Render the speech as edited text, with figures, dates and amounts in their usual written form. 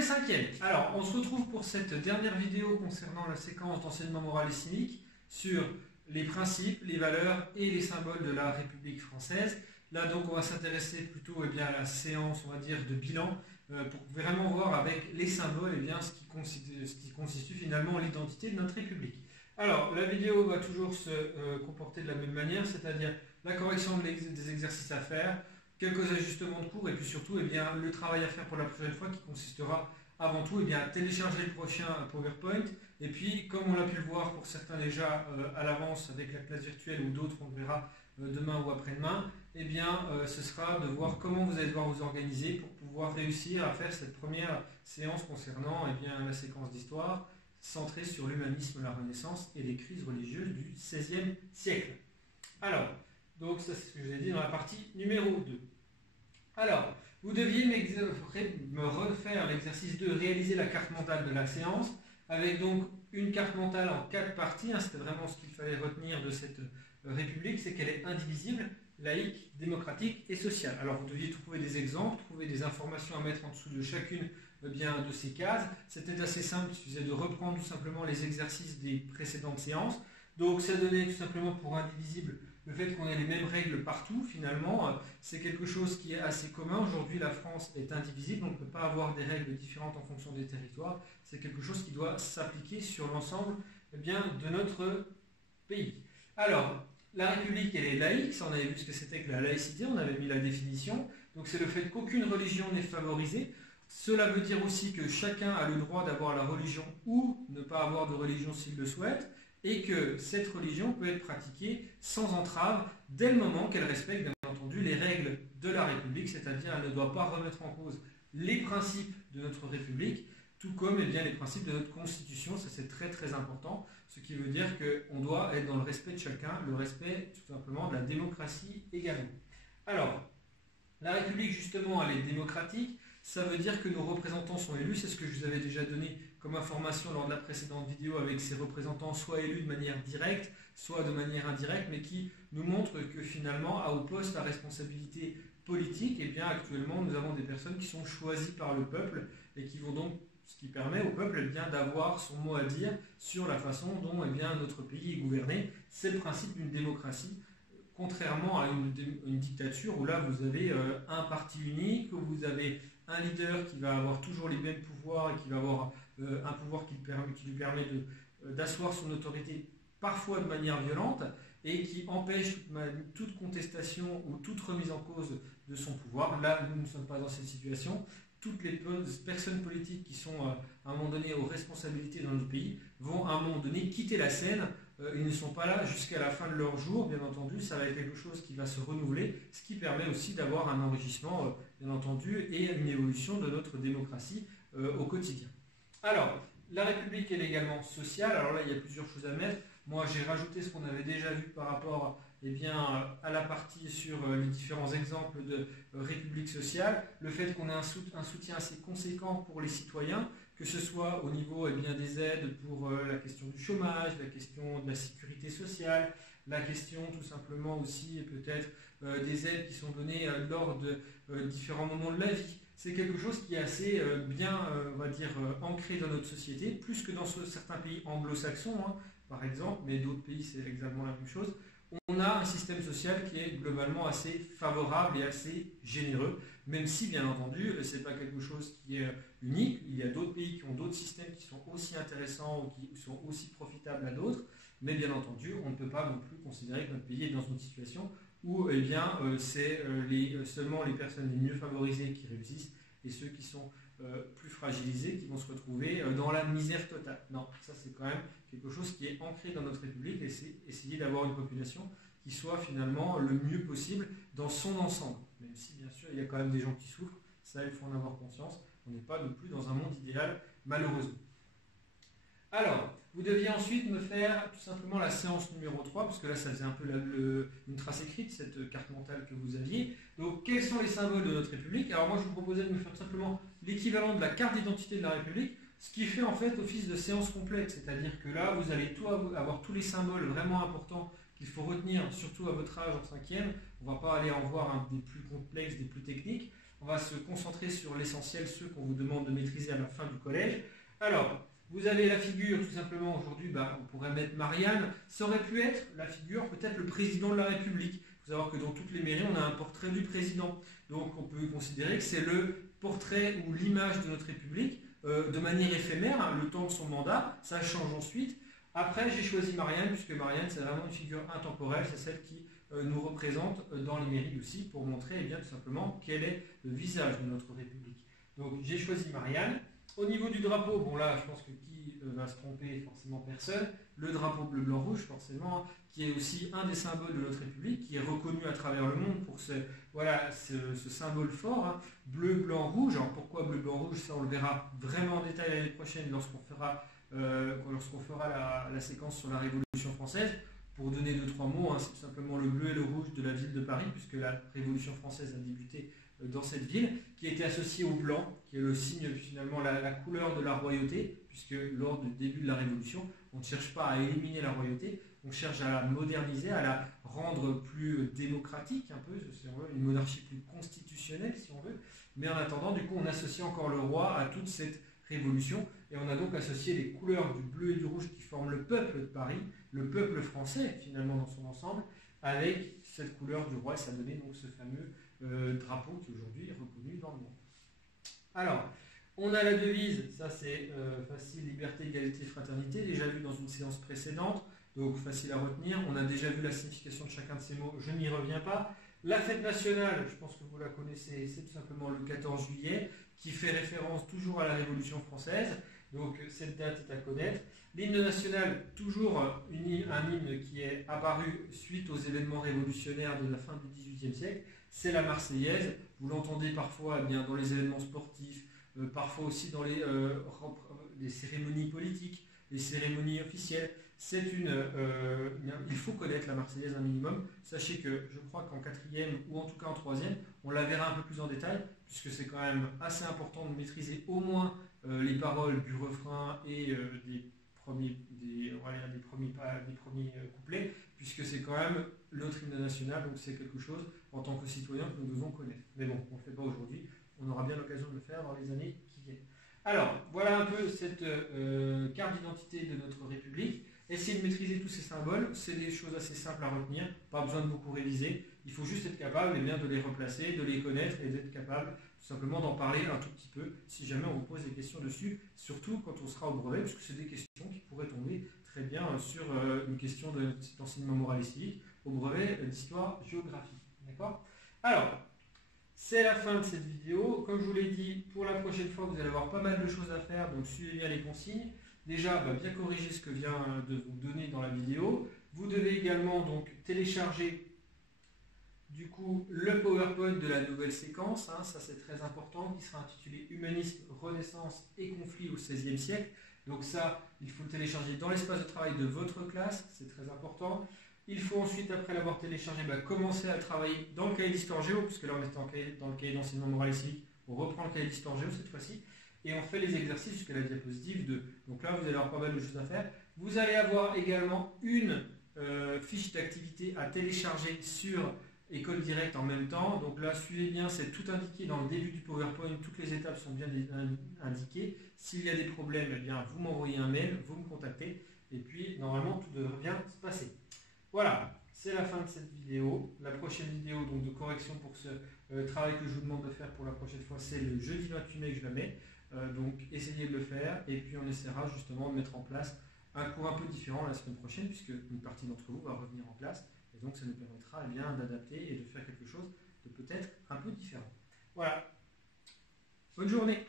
les cinquièmes. Alors, on se retrouve pour cette dernière vidéo concernant la séquence d'enseignement moral et civique sur les principes, les valeurs et les symboles de la République française. Là, donc, on va s'intéresser plutôt à la séance, on va dire, de bilan, pour vraiment voir avec les symboles ce qui constitue finalement l'identité de notre République. Alors, la vidéo va toujours se comporter de la même manière, c'est-à-dire la correction des exercices à faire, quelques ajustements de cours et puis surtout le travail à faire pour la prochaine fois qui consistera avant tout à télécharger le prochain PowerPoint et puis comme on l'a pu le voir pour certains déjà à l'avance avec la classe virtuelle ou d'autres on le verra demain ou après-demain, ce sera de voir comment vous allez devoir vous organiser pour pouvoir réussir à faire cette première séance concernant la séquence d'histoire centrée sur l'humanisme, la Renaissance et les crises religieuses du XVIe siècle. Alors, donc ça c'est ce que je vous ai dit dans la partie numéro 2. Alors, vous deviez me refaire l'exercice de réaliser la carte mentale de la séance, avec donc une carte mentale en 4 parties, c'était vraiment ce qu'il fallait retenir de cette République, c'est qu'elle est indivisible, laïque, démocratique et sociale. Alors vous deviez trouver des exemples, trouver des informations à mettre en dessous de chacune de ces cases. C'était assez simple, il suffisait de reprendre tout simplement les exercices des précédentes séances. Donc ça donnait tout simplement pour indivisible le fait qu'on ait les mêmes règles partout, finalement, c'est quelque chose qui est assez commun. Aujourd'hui, la France est indivisible, on ne peut pas avoir des règles différentes en fonction des territoires. C'est quelque chose qui doit s'appliquer sur l'ensemble de notre pays. Alors, la République, elle est laïque, ça on avait vu ce que c'était que la laïcité, on avait mis la définition. Donc c'est le fait qu'aucune religion n'est favorisée. Cela veut dire aussi que chacun a le droit d'avoir la religion ou ne pas avoir de religion s'il le souhaite, et que cette religion peut être pratiquée sans entrave dès le moment qu'elle respecte bien entendu les règles de la République, c'est-à-dire elle ne doit pas remettre en cause les principes de notre République, tout comme les principes de notre Constitution, ça c'est très très important, ce qui veut dire qu'on doit être dans le respect de chacun, le respect tout simplement de la démocratie également. Alors, la République justement elle est démocratique, ça veut dire que nos représentants sont élus, c'est ce que je vous avais déjà donné comme information lors de la précédente vidéo avec ces représentants soit élus de manière directe, soit de manière indirecte, mais qui nous montrent que finalement, à haut poste à responsabilité politique, actuellement nous avons des personnes qui sont choisies par le peuple et qui vont donc, ce qui permet au peuple d'avoir son mot à dire sur la façon dont notre pays est gouverné. C'est le principe d'une démocratie. Contrairement à une dictature où là vous avez un parti unique, où vous avez un leader qui va avoir toujours les mêmes pouvoirs et qui va avoir un pouvoir qui lui permet d'asseoir son autorité parfois de manière violente et qui empêche toute contestation ou toute remise en cause de son pouvoir. Là, nous ne sommes pas dans cette situation. Toutes les personnes politiques qui sont à un moment donné aux responsabilités dans notre pays vont à un moment donné quitter la scène. Ils ne sont pas là jusqu'à la fin de leur jour, bien entendu, ça va être quelque chose qui va se renouveler, ce qui permet aussi d'avoir un enrichissement, bien entendu, et une évolution de notre démocratie au quotidien. Alors, la République elle est également sociale, alors là il y a plusieurs choses à mettre. Moi j'ai rajouté ce qu'on avait déjà vu par rapport à la partie sur les différents exemples de République sociale, le fait qu'on ait un soutien assez conséquent pour les citoyens, que ce soit au niveau des aides pour la question du chômage, la question de la sécurité sociale, la question tout simplement aussi peut-être des aides qui sont données lors de différents moments de la vie. C'est quelque chose qui est assez ancré dans notre société, plus que dans certains pays anglo-saxons, par exemple, mais d'autres pays c'est exactement la même chose. On a un système social qui est globalement assez favorable et assez généreux, même si bien entendu ce n'est pas quelque chose qui est unique. Il y a d'autres pays qui ont d'autres systèmes qui sont aussi intéressants ou qui sont aussi profitables à d'autres, mais bien entendu on ne peut pas non plus considérer que notre pays est dans une situation où c'est seulement les personnes les mieux favorisées qui réussissent et ceux qui sont plus fragilisés qui vont se retrouver dans la misère totale. Non, ça c'est quand même quelque chose qui est ancré dans notre République et c'est essayer d'avoir une population qui soit finalement le mieux possible dans son ensemble. Même si bien sûr il y a quand même des gens qui souffrent, ça il faut en avoir conscience, on n'est pas non plus dans un monde idéal malheureusement. Alors, vous deviez ensuite me faire tout simplement la séance numéro 3, parce que là ça faisait un peu une trace écrite, cette carte mentale que vous aviez. Donc, quels sont les symboles de notre République? Alors moi je vous proposais de me faire simplement l'équivalent de la carte d'identité de la République, ce qui fait en fait office de séance complète, c'est-à-dire que là vous allez avoir tous les symboles vraiment importants qu'il faut retenir, surtout à votre âge en 5e. On ne va pas aller en voir des plus complexes, des plus techniques. On va se concentrer sur l'essentiel, ceux qu'on vous demande de maîtriser à la fin du collège. Alors, vous avez la figure, tout simplement, aujourd'hui, on pourrait mettre Marianne. Ça aurait pu être la figure, peut-être le président de la République. Il faut savoir que dans toutes les mairies, on a un portrait du président. Donc, on peut considérer que c'est le portrait ou l'image de notre République, de manière éphémère, hein, le temps de son mandat. Ça change ensuite. Après, j'ai choisi Marianne, puisque Marianne, c'est vraiment une figure intemporelle. C'est celle qui nous représente dans les mairies aussi, pour montrer tout simplement quel est le visage de notre République. Donc, j'ai choisi Marianne. Au niveau du drapeau, bon là, je pense que qui va se tromper, forcément personne. Le drapeau bleu, blanc, rouge, forcément, qui est aussi un des symboles de notre République, qui est reconnu à travers le monde pour ce symbole fort, hein, bleu, blanc, rouge. Alors pourquoi bleu, blanc, rouge? Ça, on le verra vraiment en détail l'année prochaine lorsqu'on fera, la séquence sur la Révolution française. Pour donner 2-3 mots, hein, c'est tout simplement le bleu et le rouge de la ville de Paris, puisque la Révolution française a débuté dans cette ville, qui a été associée au blanc, qui est le signe finalement la couleur de la royauté, puisque lors du début de la Révolution, on ne cherche pas à éliminer la royauté, on cherche à la moderniser, à la rendre plus démocratique un peu, si on veut, une monarchie plus constitutionnelle si on veut, mais en attendant, du coup, on associe encore le roi à toute cette révolution, et on a donc associé les couleurs du bleu et du rouge qui forment le peuple de Paris, le peuple français finalement dans son ensemble, avec cette couleur du roi, et ça donnait donc ce fameux drapeau qui aujourd'hui est reconnu dans le monde. Alors, on a la devise, ça c'est facile, liberté, égalité, fraternité, déjà vu dans une séance précédente, donc facile à retenir. On a déjà vu la signification de chacun de ces mots, je n'y reviens pas. La fête nationale, je pense que vous la connaissez, c'est tout simplement le 14 juillet, qui fait référence toujours à la Révolution française, donc cette date est à connaître. L'hymne national, toujours un hymne qui est apparu suite aux événements révolutionnaires de la fin du XVIIIe siècle, c'est la Marseillaise. Vous l'entendez parfois dans les événements sportifs, parfois aussi dans les cérémonies politiques, les cérémonies officielles. Il faut connaître la Marseillaise un minimum. Sachez que je crois qu'en 4e ou en tout cas en 3e, on la verra un peu plus en détail, puisque c'est quand même assez important de maîtriser au moins les paroles du refrain et des premiers couplets, puisque c'est quand même notre hymne national, donc c'est quelque chose en tant que citoyen que nous devons connaître. Mais bon, on ne le fait pas aujourd'hui, on aura bien l'occasion de le faire dans les années qui viennent. Alors, voilà un peu cette carte d'identité de notre République. Essayez de maîtriser tous ces symboles, c'est des choses assez simples à retenir, pas besoin de beaucoup réviser, il faut juste être capable de les replacer, de les connaître et d'être capable tout simplement d'en parler un tout petit peu si jamais on vous pose des questions dessus, surtout quand on sera au brevet, puisque c'est des questions qui pourraient tomber très bien sur une question d'enseignement moral et civique au brevet d'histoire-géographie. D'accord? Alors, c'est la fin de cette vidéo. Comme je vous l'ai dit, pour la prochaine fois, vous allez avoir pas mal de choses à faire, donc suivez bien les consignes. Déjà, bien corriger ce que vient de vous donner dans la vidéo. Vous devez également donc télécharger du coup le PowerPoint de la nouvelle séquence, hein, ça c'est très important, qui sera intitulé Humanisme, Renaissance et conflit au XVIe siècle. Donc ça, il faut le télécharger dans l'espace de travail de votre classe, c'est très important. Il faut ensuite, après l'avoir téléchargé, commencer à travailler dans le cahier d'histoire géo, puisque là on est dans le cahier d'enseignement moral et civique, on reprend le cahier d'histoire géo cette fois-ci, et on fait les exercices jusqu'à la diapositive 2. Donc là, vous allez avoir pas mal de choses à faire. Vous allez avoir également une fiche d'activité à télécharger sur École Directe en même temps. Donc là, suivez bien, c'est tout indiqué dans le début du PowerPoint, toutes les étapes sont bien indiquées. S'il y a des problèmes, vous m'envoyez un mail, vous me contactez, et puis normalement tout devrait bien se passer. Voilà, c'est la fin de cette vidéo. La prochaine vidéo donc, de correction pour ce travail que je vous demande de faire pour la prochaine fois, c'est le jeudi 28 mai que je la mets. Donc essayez de le faire, et puis on essaiera justement de mettre en place un cours un peu différent la semaine prochaine, puisque une partie d'entre vous va revenir en classe. Et donc ça nous permettra d'adapter et de faire quelque chose de peut-être un peu différent. Voilà. Bonne journée.